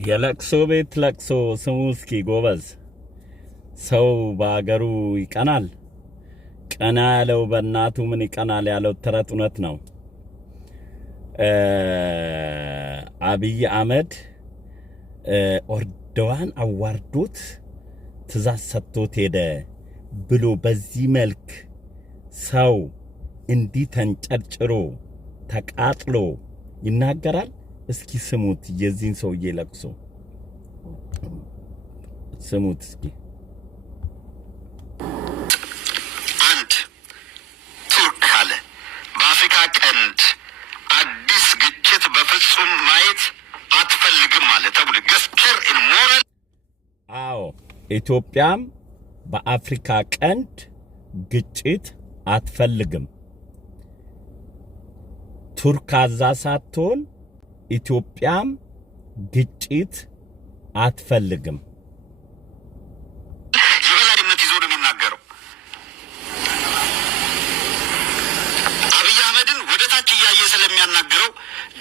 የለቅሶ ቤት ለቅሶ ስሙ እስኪ ጎበዝ። ሰው በአገሩ ይቀናል። ቀና ያለው በእናቱ ምን ይቀናል ያለው ተረት እውነት ነው። አብይ አህመድ ኦርዶዋን አዋርዶት ትእዛዝ ሰጥቶት ሄደ ብሎ በዚህ መልክ ሰው እንዲህ ተንጨርጭሮ ተቃጥሎ ይናገራል። እስኪ ስሙት፣ የዚህን ሰውዬ ለቅሶ ስሙት እስኪ። አንድ ቱርክ አለ በአፍሪካ ቀንድ አዲስ ግጭት በፍጹም ማየት አትፈልግም አለ ተብሎ ገስቸር ኢን ሞራል። አዎ ኢትዮጵያም በአፍሪካ ቀንድ ግጭት አትፈልግም። ቱርክ አዛ ሳትሆን ኢትዮጵያም ግጭት አትፈልግም። የበላይነት ይዞ ነው የሚናገረው። አብይ አህመድን ወደ ታች እያየ ስለሚያናገረው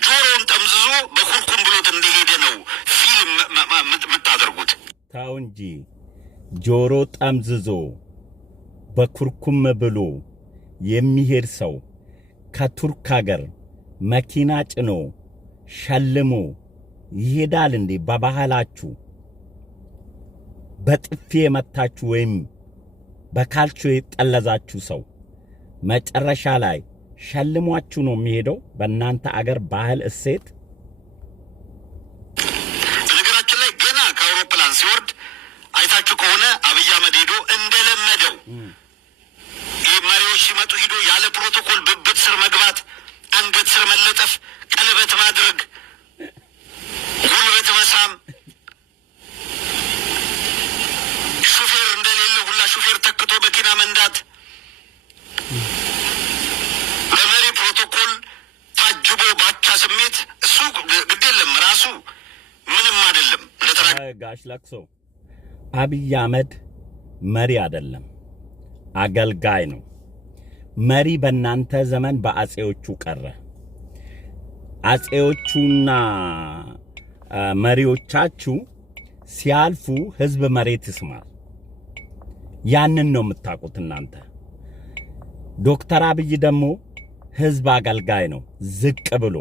ጆሮውን ጠምዝዞ በኩርኩም ብሎት እንደሄደ ነው ፊልም የምታደርጉት። ታው እንጂ ጆሮ ጠምዝዞ በኩርኩም ብሎ የሚሄድ ሰው ከቱርክ ሀገር መኪና ጭኖ ሸልሞ ይሄዳል እንዴ? በባህላችሁ በጥፊ የመታችሁ ወይም በካልቾ የጠለዛችሁ ሰው መጨረሻ ላይ ሸልሟችሁ ነው የሚሄደው? በእናንተ አገር ባህል እሴት። በነገራችን ላይ ገና ከአውሮፕላን ሲወርድ አይታችሁ ከሆነ አብይ አህመድ ሄዶ እንደለመደው መሪዎች ሲመጡ ሂዶ ያለ ፕሮቶኮል ብብት ስር መግባት፣ አንገት ስር መለጠፍ፣ ቀለበት ማድረግ፣ ጉልበት መሳም፣ ሹፌር እንደሌለ ሁላ ሹፌር ተክቶ መኪና መንዳት፣ በመሪ ፕሮቶኮል ታጅቦ ባቻ ስሜት። እሱ ግድ የለም ራሱ ምንም አይደለም። ጋሽ ለቅሶ አብይ አህመድ መሪ አይደለም፣ አገልጋይ ነው። መሪ በእናንተ ዘመን በአጼዎቹ ቀረ። አጼዎቹና መሪዎቻችሁ ሲያልፉ ህዝብ መሬት ይስማል። ያንን ነው የምታውቁት እናንተ። ዶክተር አብይ ደግሞ ህዝብ አገልጋይ ነው። ዝቅ ብሎ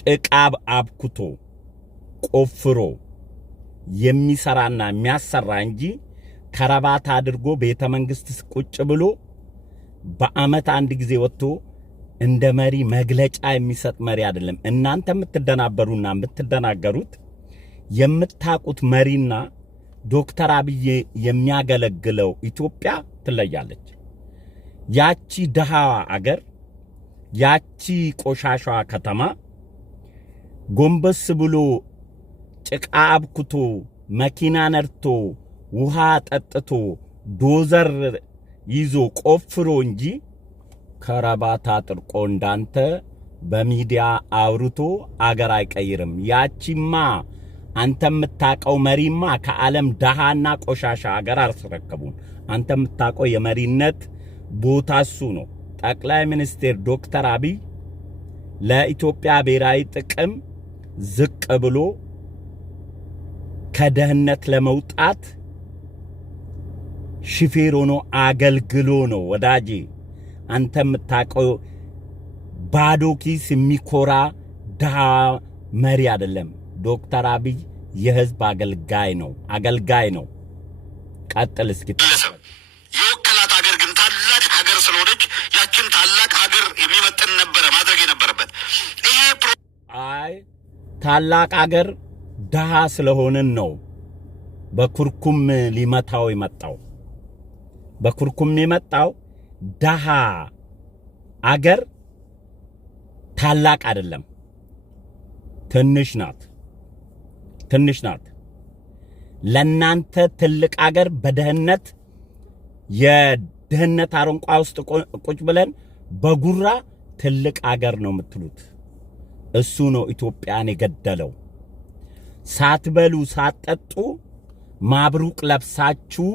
ጭቃ አብኩቶ ቆፍሮ የሚሰራና የሚያሰራ እንጂ ከረባት አድርጎ ቤተ መንግስት ቁጭ ብሎ በአመት አንድ ጊዜ ወጥቶ እንደ መሪ መግለጫ የሚሰጥ መሪ አይደለም። እናንተ የምትደናበሩና የምትደናገሩት የምታቁት መሪና ዶክተር አብይ የሚያገለግለው ኢትዮጵያ ትለያለች። ያቺ ደሃ አገር፣ ያቺ ቆሻሻ ከተማ ጎንበስ ብሎ ጭቃ አብኩቶ መኪና ነርቶ ውሃ ጠጥቶ ዶዘር ይዞ ቆፍሮ እንጂ ከረባታ ጥርቆ እንዳንተ በሚዲያ አውርቶ አገር አይቀይርም። ያቺማ አንተ የምታቀው መሪማ ከዓለም ደሃና ቆሻሻ አገር አስረከቡን። አንተ የምታቀው የመሪነት ቦታ እሱ ነው። ጠቅላይ ሚኒስትር ዶክተር አብይ ለኢትዮጵያ ብሔራዊ ጥቅም ዝቅ ብሎ ከደህነት ለመውጣት ሹፌር ሆኖ አገልግሎ ነው ወዳጄ። አንተ የምታቀው ባዶ ኪስ የሚኮራ ድሃ መሪ አይደለም። ዶክተር አብይ የህዝብ አገልጋይ ነው። ቀጥል እስኪ። የወከላት ሀገር ግን ታላቅ ሀገር ስለሆነች ያችን ታላቅ ሀገር የሚመጥን ነበረ ማድረግ የነበረበት። ይሄ አይ ታላቅ ሀገር ድሃ ስለሆነን ነው በኩርኩም ሊመታው የመጣው። በኩርኩም የመጣው ድሃ አገር ታላቅ አይደለም፣ ትንሽ ናት። ለናንተ ትልቅ አገር በደህነት የደህነት አረንቋ ውስጥ ቁጭ ብለን በጉራ ትልቅ አገር ነው የምትሉት። እሱ ነው ኢትዮጵያን የገደለው። ሳትበሉ ሳትጠጡ ማብሩቅ ለብሳችሁ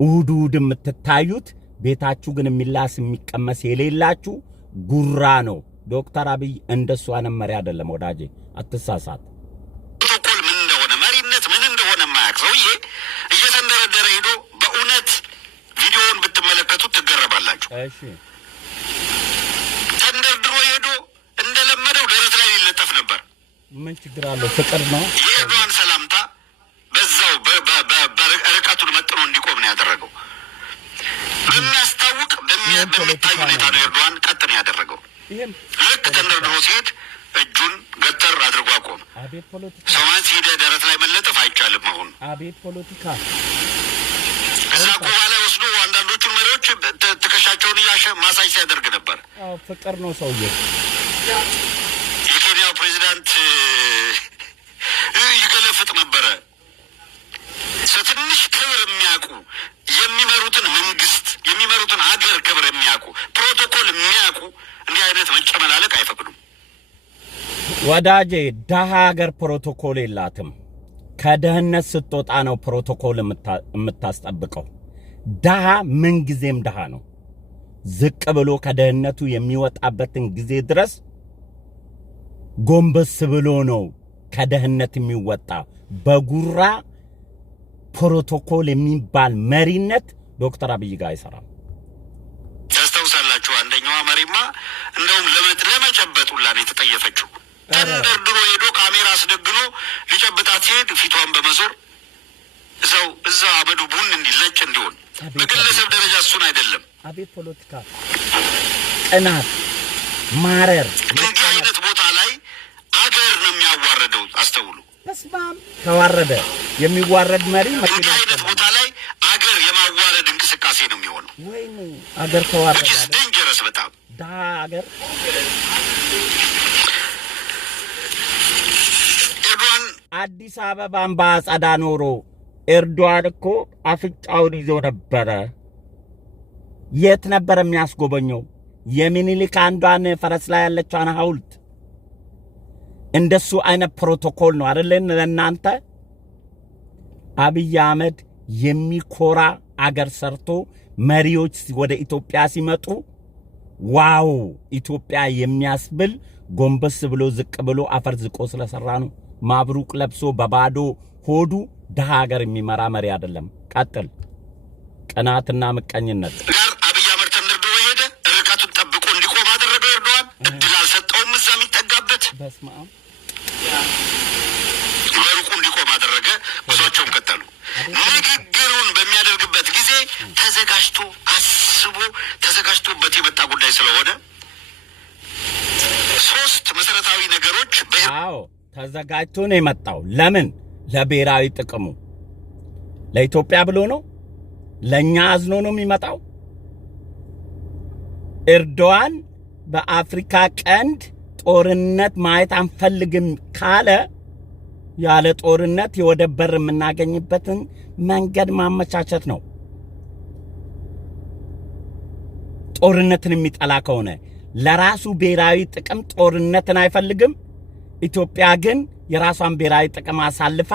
እሁድ የምትታዩት ቤታችሁ ግን የሚላስ የሚቀመስ የሌላችሁ ጉራ ነው ዶክተር አብይ እንደሱ አይነት መሪ አይደለም ወዳጄ አትሳሳት ፕሮቶኮል ምን እንደሆነ መሪነት ምን እንደሆነ ማያቅ ሰውዬ እየተንደረደረ ሄዶ በእውነት ቪዲዮውን ብትመለከቱት ትገረባላችሁ እሺ ተንደርድሮ ሄዶ እንደለመደው ደረት ላይ ሊለጠፍ ነበር ምን ችግር አለው ፍቅር ነው የኤርዶዋን ሰላምታ በዛው በርቀቱን መጥኖ እንዲቆም ነው ያደረገው በሚያስታውቅ በሚታይ ሁኔታ ነው ኤርዶዋን ቀጥን ያደረገው ልክ ተንደርድሮ ሲሄድ እጁን ገተር አድርጎ አቆመ አቤት ፖለቲካ ሰማን ሲሄድ ደረት ላይ መለጠፍ አይቻልም አሁን አቤት ፖለቲካ እዛ ኩባ ላይ ወስዶ አንዳንዶቹን መሪዎች ትከሻቸውን እያሸ ማሳጅ ሲያደርግ ነበር ፍቅር ነው ሰውዬው የኬንያው ፕሬዚዳንት ይገለፍጥ ነበረ ትንሽ ክብር የሚያውቁ የሚመሩትን መንግስት የሚመሩትን ሀገር ክብር የሚያውቁ ፕሮቶኮል የሚያውቁ እንዲህ አይነት መጨመላለቅ አይፈቅዱም ወዳጄ ደሃ ሀገር ፕሮቶኮል የላትም ከደህነት ስትወጣ ነው ፕሮቶኮል የምታስጠብቀው ደሃ ምን ጊዜም ደሃ ነው ዝቅ ብሎ ከደህነቱ የሚወጣበትን ጊዜ ድረስ ጎንበስ ብሎ ነው ከደህነት የሚወጣ በጉራ ፕሮቶኮል የሚባል መሪነት ዶክተር አብይ ጋር አይሰራም ታስተውሳላችሁ አንደኛዋ መሪማ እንደውም ለመጨበጥ ሁላ ነው የተጠየፈችው ተንደርድሮ ሄዶ ካሜራ አስደግኖ ሊጨብጣት ሲሄድ ፊቷን በመዞር እዛው አመዱ ቡን እንዲለጭ እንዲሆን በግለሰብ ደረጃ እሱን አይደለም አቤት ፖለቲካ ቅናት ማረር እንዲህ አይነት ቦታ ላይ አገር ነው የሚያዋርደው አስተውሉ ተስማም ተዋረደ የሚዋረድ መሪ እንዲህ አይነት ቦታ ላይ አገር የማዋረድ እንቅስቃሴ ነው የሚሆነው ወይኔ አገር ተዋረደ ደንጀረስ በጣም አገር ኤርዶዋን አዲስ አበባን ባጸዳ ኖሮ ኤርዶዋን እኮ አፍጫውን ይዞ ነበረ የት ነበር የሚያስጎበኘው የሚኒሊክ አንዷን ፈረስ ላይ ያለችዋን ሐውልት እንደሱ አይነት ፕሮቶኮል ነው አይደል ለእናንተ አብይ አህመድ የሚኮራ አገር ሰርቶ መሪዎች ወደ ኢትዮጵያ ሲመጡ ዋው ኢትዮጵያ የሚያስብል ጎንበስ ብሎ ዝቅ ብሎ አፈር ዝቆ ስለሰራ ነው ማብሩቅ ለብሶ በባዶ ሆዱ ደሃ ሀገር የሚመራ መሪ አይደለም ቀጥል ቅናትና ምቀኝነት ጋር አብይ አህመድ ተንደርድሮ ሄደ ርቀቱን ጠብቆ እንዲቆም አደረገው ኤርዶዋን እድል አልሰጠውም እዛ የሚጠጋበት በስማም በሩቁ እንዲቆም አደረገ ጉዟቸውን ቀጠሉ ንግግሩን በሚያደርግበት ጊዜ ተዘጋጅቶ አስቦ ተዘጋጅቶበት የመጣ ጉዳይ ስለሆነ ሶስት መሰረታዊ ነገሮች አዎ ተዘጋጅቶ ነው የመጣው ለምን ለብሔራዊ ጥቅሙ ለኢትዮጵያ ብሎ ነው ለኛ አዝኖ ነው የሚመጣው ኤርዶዋን በአፍሪካ ቀንድ ጦርነት ማየት አንፈልግም ካለ ያለ ጦርነት የወደብ በር የምናገኝበትን መንገድ ማመቻቸት ነው ጦርነትን የሚጠላ ከሆነ ለራሱ ብሔራዊ ጥቅም ጦርነትን አይፈልግም ኢትዮጵያ ግን የራሷን ብሔራዊ ጥቅም አሳልፋ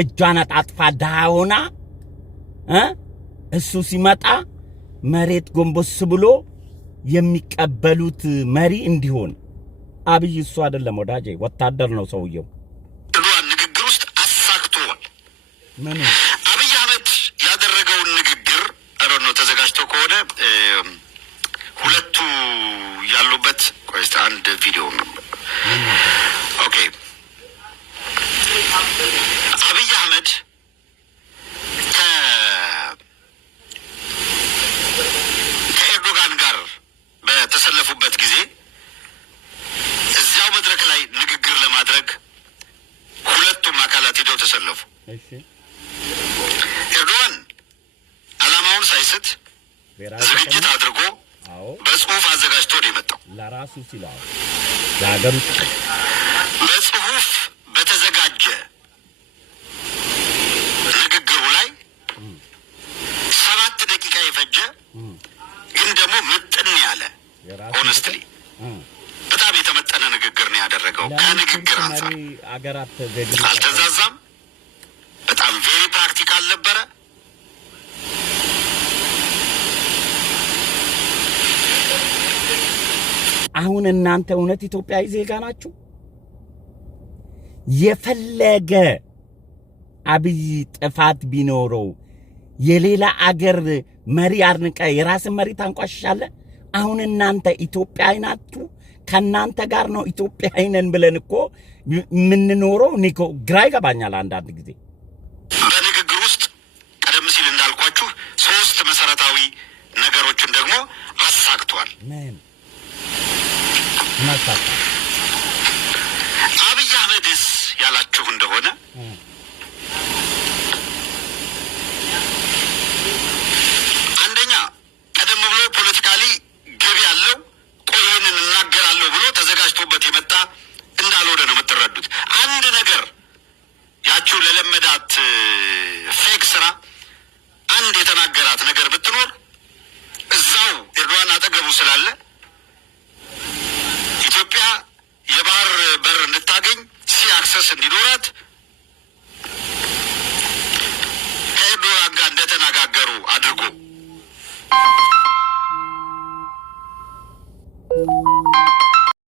እጇን አጣጥፋ ደሃ ሆና እሱ ሲመጣ መሬት ጎንበስ ብሎ የሚቀበሉት መሪ እንዲሆን አብይ እሱ አይደለም ወዳጄ ወታደር ነው ሰውየው ኤርዶዋን ንግግር ውስጥ አሳክቷል ምን አብይ አህመድ ያደረገውን ንግግር አሮን ነው ተዘጋጅቶ ከሆነ ሁለቱ ያሉበት ቆይታ አንድ ቪዲዮ ነበር ኦኬ አብይ አህመድ ከኤርዶጋን ጋር በተሰለፉበት ጊዜ እዚያው መድረክ ላይ ንግግር ለማድረግ ሁለቱም አካላት ሄደው ተሰለፉ እሺ ኤርዶዋን ዓላማውን ሳይስት ዝግጅት አድርጎ በጽሁፍ አዘጋጅቶ ነው የመጣው ለራሱ ሲላው ለሀገሩ በጽሁፍ በተዘጋጀ ንግግሩ ላይ 7 ደቂቃ የፈጀ ግን ደግሞ ምጥን ያለ ሆነስትሊ በጣም የተመጠነ ንግግር ነው ያደረገው ከንግግር አንፃር አገራት አልተዛዛም በጣም ቬሪ ፕራክቲካል ነበረ አሁን እናንተ እውነት ኢትዮጵያዊ ዜጋ ናችሁ? የፈለገ አብይ ጥፋት ቢኖረው የሌላ አገር መሪ አርንቀ የራስን መሪ ታንቋሽሻለህ? አሁን እናንተ ኢትዮጵያዊ ናችሁ? ከናንተ ጋር ነው ኢትዮጵያዊ ነን ብለን እኮ የምንኖረው። እኔ እኮ ግራ ይገባኛል አንዳንድ ጊዜ። በንግግር ውስጥ ቀደም ሲል እንዳልኳችሁ 3 መሰረታዊ ነገሮችን ደግሞ አሳክቷል። ምን አብይ አህመድስ ያላችሁ እንደሆነ አንደኛ ቀደም ብሎ ፖለቲካሊ ግብ ያለው ቆይንን እናገራለሁ ብሎ ተዘጋጅቶበት የመጣ እንዳልሆነ ነው የምትረዱት። አንድ ነገር ያችሁ ለለመዳት ፌክ ስራ አንድ የተናገራት ነገር ብትኖር እዛው ኤርዶዋን አጠገቡ ስላለ ኢትዮጵያ የባህር በር እንድታገኝ ሲ አክሰስ እንዲኖራት